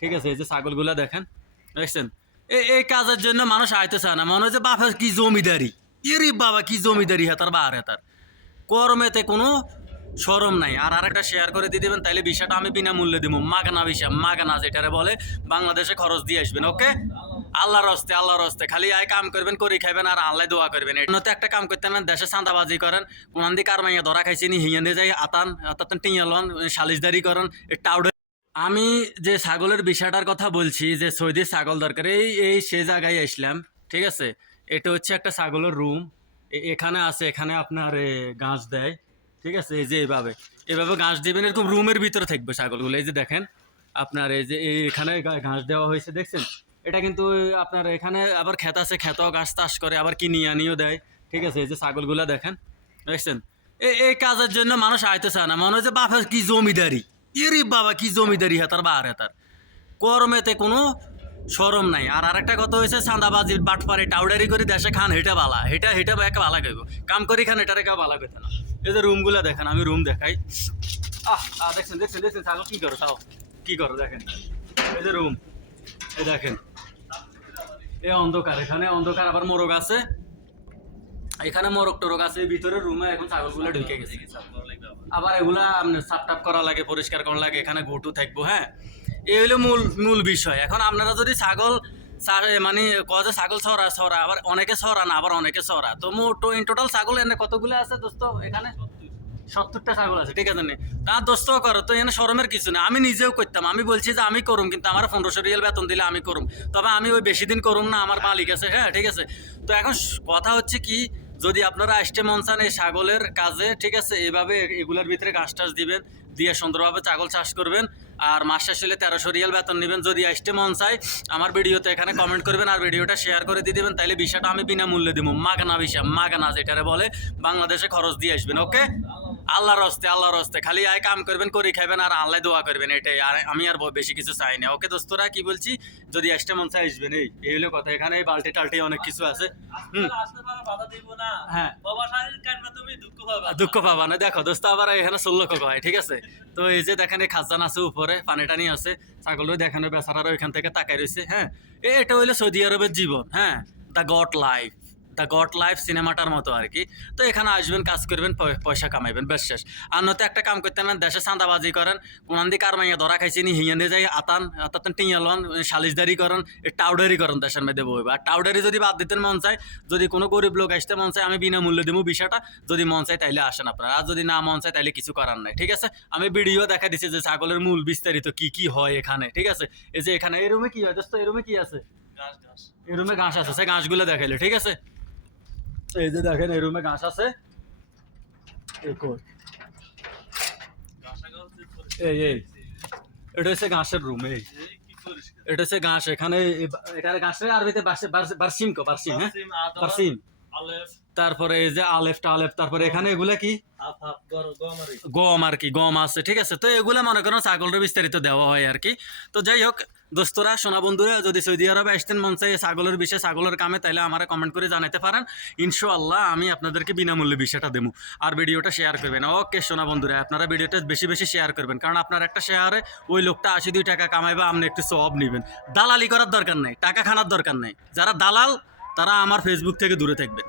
ঠিক আছে, এই যে ছাগলগুলা দেখেন, দেখছেন? এই কাজের জন্য মানুষ আইতে চায় না। মনে হয় যে বাপের কি জমিদারি? এরে বাবা, কি জমিদারি হেতার বা আর হেতার কর্মেতে কোনো সরম নাই। আর আরেকটা শেয়ার করে দিয়ে দেবেন, তাইলে বিষয়টা আমি বিনা মূল্যে দিব মাগানা বিষয়, মাগানা যেটারে বলে, বাংলাদেশে খরচ দিয়ে আসবেন, ওকে? আল্লাহর হস্তে আল্লাহর হস্তে। খালি আয় কাম করবেন, করি খাইবেন, আর আল্লাহ দোয়া করবেন। এটাতে একটা কাম করতেন না দেশে চাঁদাবাজি করেন কোনান দিয়ে কার মাইয়া ধরা খাইছি নি হিয়ান যাই আতান আতান টিয়ালন, সালিশদারি করেন টাউডে আমি যে ছাগলের বিষয়টার কথা বলছি, যে সৌদি ছাগল দরকার, এই এই সে জায়গায় আসলাম, ঠিক আছে? এটা হচ্ছে একটা ছাগলের রুম এখানে আছে, এখানে আপনার ঘাস দেয়, ঠিক আছে? এই যে এইভাবে এভাবে গাছ দেবেন, এরকম রুমের ভিতরে থাকবে ছাগলগুলো, এই যে দেখেন, আপনার এই যে এখানে ঘাস দেওয়া হয়েছে, দেখছেন? এটা কিন্তু আপনার এখানে আবার খেত আছে খেতেও গাছ চাষ করে, আবার কিনি আনিও দেয়, ঠিক আছে? এই যে ছাগলগুলো দেখেন, দেখছেন? এই এই কাজের জন্য মানুষ আইতে চায় না, মনে হয় যে বাপের কি জমিদারি। এরে বাবা, কি জমিদারি হেতার বা আর হেতার কর্মেতে কোনো সরম নাই। আর আরেকটা কথা হয়েছে চাঁদাবাজির বাটপারে টাউডারি করে দেশে খান, হেটা বালা। হেটা হেটা একে বালা কইব। কাম করি খান, এটারে কেউ বালা কইতে না। এই যে রুমগুলো দেখেন, আমি রুম দেখাই। আহ দেখছেন দেখছেন দেখছেন, ছাগল, কি করো তাও কি করো, দেখেন। এই যে রুম, এই দেখেন। এই অন্ধকার, এখানে অন্ধকার, আবার মোরগ আছে। এখানে মোরগ টোরগ আছে ভিতরে রুমে এখন ছাগলগুলো ঢুকে গেছে। আবার এগুলা সাপ টাপ করা লাগে, পরিষ্কার করা লাগে, এখানে গোটু থাকব হ্যাঁ? এই হলো মূল মূল বিষয়। এখন আপনারা যদি ছাগল মানে কয় ছাগল ছড়া ছড়া, আবার অনেকে ছড়া না, আবার অনেকে ছড়া। তো ইন টোটাল ছাগল এনে কতগুলো আছে দোস্ত এখানে? সত্তরটা ছাগল আছে, ঠিক আছে নে? তার দোস্ত করো, তো এখানে শরমের কিছু না। আমি নিজেও করতাম, আমি বলছি যে আমি করুম, কিন্তু আমার পনেরোশো রিয়াল বেতন দিলে আমি করুম। তবে আমি ওই বেশি দিন করুম না, আমার মালিক আছে হ্যাঁ ঠিক আছে? তো এখন কথা হচ্ছে কি যদি আপনারা আসতে মন চান এই ছাগলের কাজে, ঠিক আছে, এভাবে এগুলার ভিতরে ঘাস টাস দিবেন, দিয়ে সুন্দরভাবে ছাগল চাষ করবেন, আর মাস শেষ তেরোশো রিয়াল বেতন নেবেন। যদি আসতে মন চায়, আমার ভিডিওতে এখানে কমেন্ট করবেন আর ভিডিওটা শেয়ার করে দিয়ে দেবেন, তাইলে বিষয়টা আমি বিনামূল্যে দিব। মাগানা বিষয়, মাগানা যেটারে বলে, বাংলাদেশে খরচ দিয়ে আসবেন ওকে আল্লাহর হস্তে আল্লাহর হস্তে। খালি আয় কাম করবেন করি খাইবেন আর আল্লাহ দোয়া করবেন এটাই। আর আমি আর বেশি কিছু চাই না। ওকে দোস্তরা কি বলছি? যদি এক্সট্রা মন চাই আসবেন এই এই হলো কথা। এখানে এই বালতি টালটি অনেক কিছু আছে। হ্যাঁ। দুঃখ পাবা। দুঃখ পাবা না। দেখো দোস্ত আবার এখানে ষোলো কক হয় ঠিক আছে? তো এই যে দেখেন এই খাজান আছে উপরে পানি টানি আছে। ছাগলও দেখানো বেচারারা ওইখান থেকে তাকাই রয়েছে হ্যাঁ? এটা হইল সৌদি আরবের জীবন হ্যাঁ? The goat life the goat life সিনেমাটার মতো আর কি তো এখানে আসবেন কাজ করবেন পয়সা কামাইবেন বেশ শেষ। আর নয়তো একটা কাম করতেন না দেশে চাঁদাবাজি করেন কোনান দিয়ে কার মাইয়া ধরা খাইছে নি হিয়ান দিয়ে যাই আতান আতান টিয়ালন সালিশদারি করেন টাউডারি করেন দেশের মধ্যে বইবে আর টাউডারি যদি বাদ দিতেন মন চায় যদি কোনো গরিব লোক আসতে মন চায় আমি বিনামূল্যে দেবো বিষয়টা যদি মন চায় তাইলে আসেন আপনারা। আর যদি না মন চায় তাইলে কিছু করার নাই ঠিক আছে? আমি ভিডিও দেখা দিচ্ছি যে ছাগলের মূল বিস্তারিত কি কি হয় এখানে ঠিক আছে? এই যে এখানে এই রুমে কি হয়? দোস্ত এই রুমে কি আছে? ঘাস ঘাস। এই রুমে ঘাস আছে সে ঘাসগুলো দেখাইলে ঠিক আছে? এই যে দেখেন এই রুমে ঘাস আছে। এই এই এটা হচ্ছে ঘাসের রুম এই। এটা হচ্ছে ঘাস এখানে এটা ঘাসের আরবিতে বার্সি- বার্সি- বার্সিম কো বার্সিম হ্যাঁ? বার্সিম আলেফ। তারপরে এই যে আলেফটা আলেফ তারপরে এখানে এগুলা কি। গম আর কি গম আছে ঠিক আছে। তো এগুলা মনে করেন ছাগলের বিস্তারিত দেওয়া হয় আর কি। তো যাই হোক দোস্তরা, সোনা বন্ধুরা, যদি সৌদি আরবে আসতেন, মন চাই ছাগলের বিষয়ে, ছাগলের কামে তাহলে আমার কমেন্ট করে জানাতে পারেন। ইনশাআল্লাহ, আমি আপনাদেরকে বিনামূল্যে বিষয়টা দেবো। আর ভিডিওটা শেয়ার করবেন। ওকে সোনা বন্ধুরা, আপনারা ভিডিওটা বেশি বেশি শেয়ার করবেন। কারণ আপনার একটা শেয়ারে ওই লোকটা আশি দুই টাকা কামাইবে, আপনি একটু সব নেবেন। দালালি করার দরকার নেই, টাকা খানার দরকার নেই। যারা দালাল, তারা আমার ফেসবুক থেকে দূরে থাকবেন